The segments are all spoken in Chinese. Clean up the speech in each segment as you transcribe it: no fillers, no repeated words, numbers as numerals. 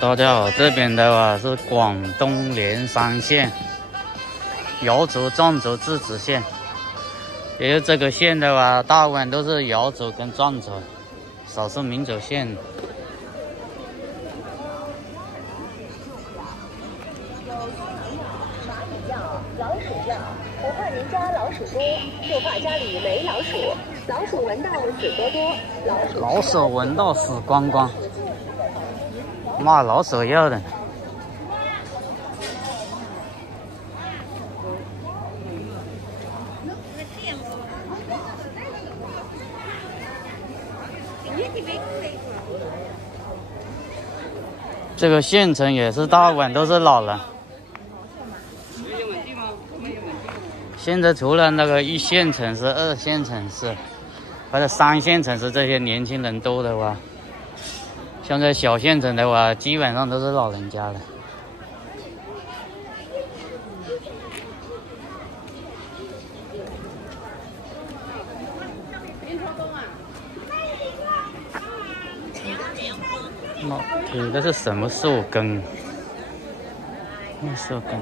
大家好，这边的话是广东莲山县瑶族藏族自治县，也就这个县的话，大部分都是瑶族跟藏族少数民族县。老鼠药，不怕您家老鼠多，就怕家里没老鼠。老鼠闻到死多多，老鼠闻到死光光。骂老鼠药的。这个县城也是大部分都是老人。现在除了那个1线城市、2线城市或者3线城市这些年轻人多的话，像在小县城的话，基本上都是老人家了。这是什么树根？那树根。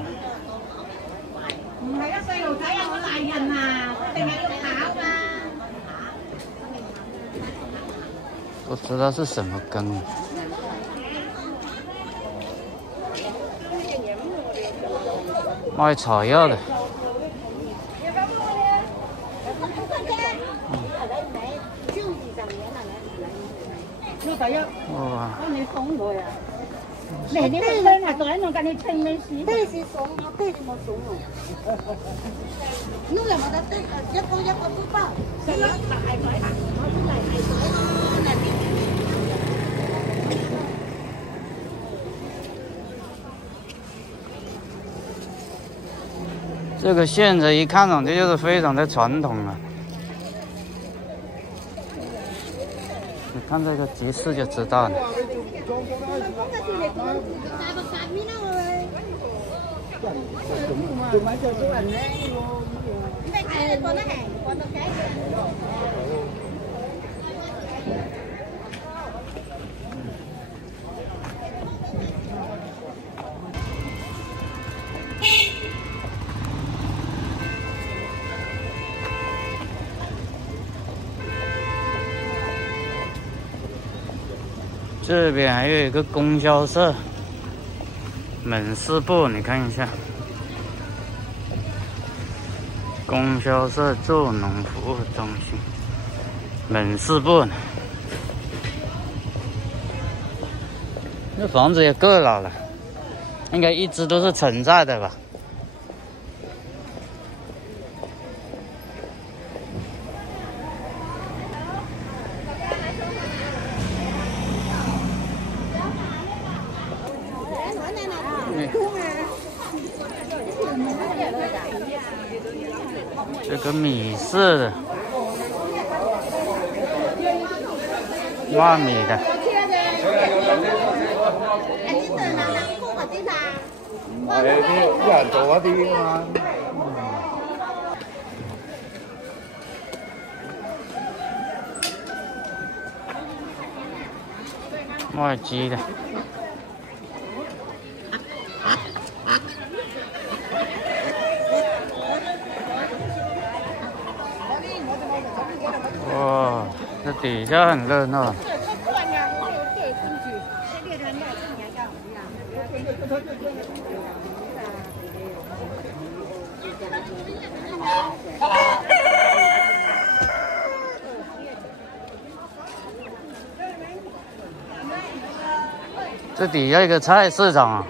唔係啊，細路仔啊，我大人啊，一定係要考㗎。不知道是什麼根。賣草藥的。哇！你送佢啊？你啲靚啊，在度跟你稱咩事？這是送，我這是冇送啊。你有冇得對？一個不包。食咗大水啊！我出嚟係水咯，這個縣城一看上去就是非常的傳統了。你看這個集市就知道了。这边还有一个供销社、门市部，你看一下。供销社助农服务中心，门市部呢？这房子也够老了，应该一直都是存在的吧？这个米市的，卖米的。啲人做一啲嘛。卖鸡的。哇，这底下很热闹。这底下一个菜市场啊。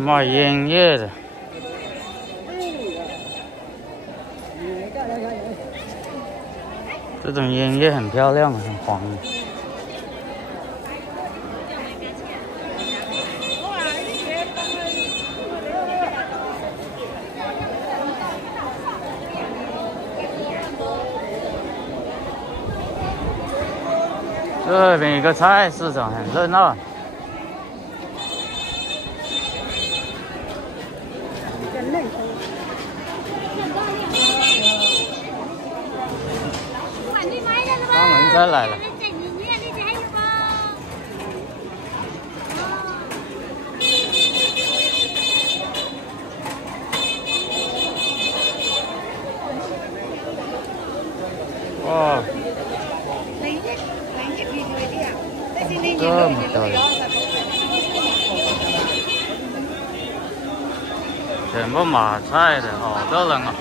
卖烟叶的。这种烟叶很漂亮，很黄。这边一个菜市场很热闹。又来了。哇！这么多人，全部马菜的，好多人啊！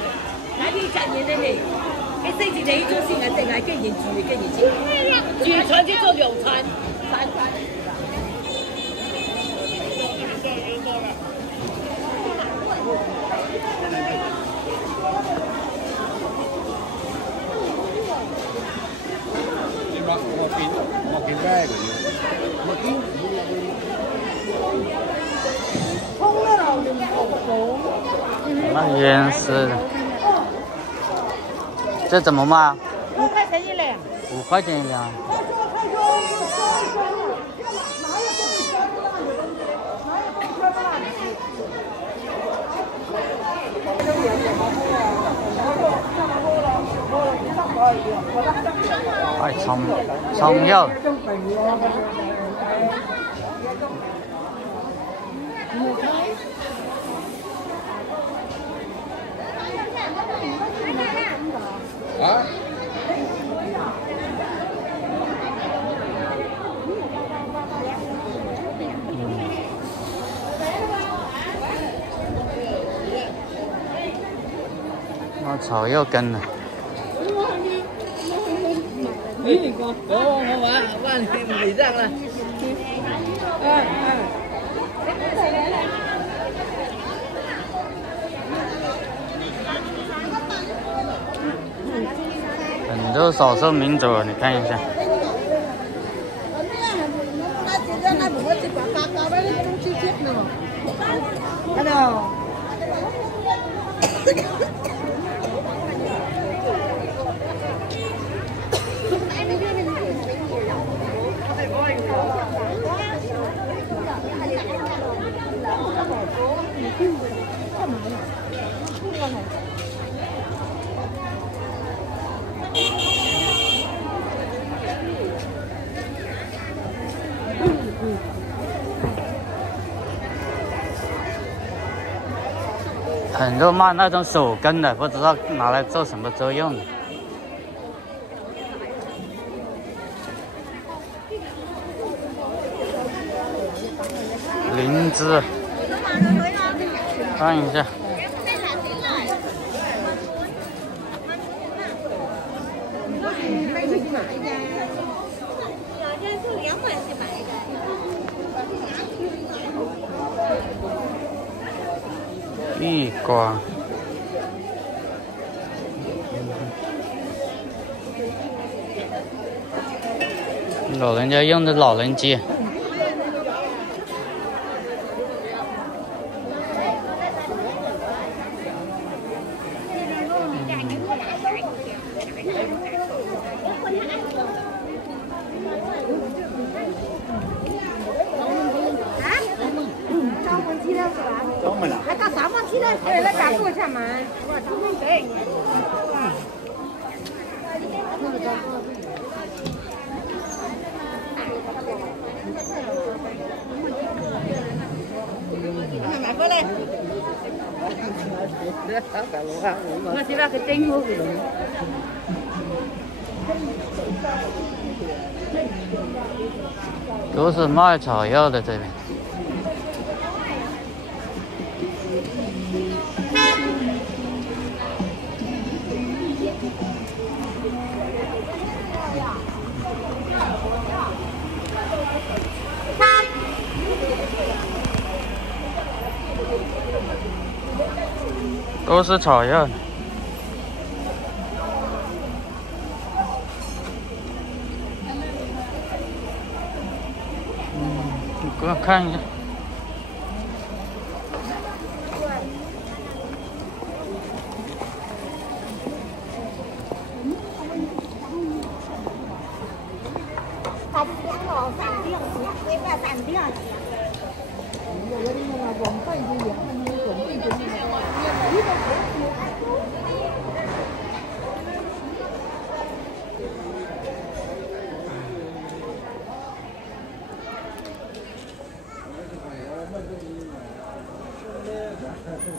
睇呢陣嘢你，你四字你咗先啊，定係跟住煮菜即做涼菜，散菜。我見咩嘅？那腌丝的，这怎么卖5块钱一两。？5块钱一两。哎，葱肉。啊？那炒肉羹呢？我玩你唔得啦。很多少数民族，你看一下。很多卖那种手工的，不知道拿来做什么作用的。灵芝，看一下。地瓜，老人家用的老人机。对，那咋做下嘛？对。买回来。我这边去蒸好去。都是卖草药的这边。都是草药的。你给我看一下。我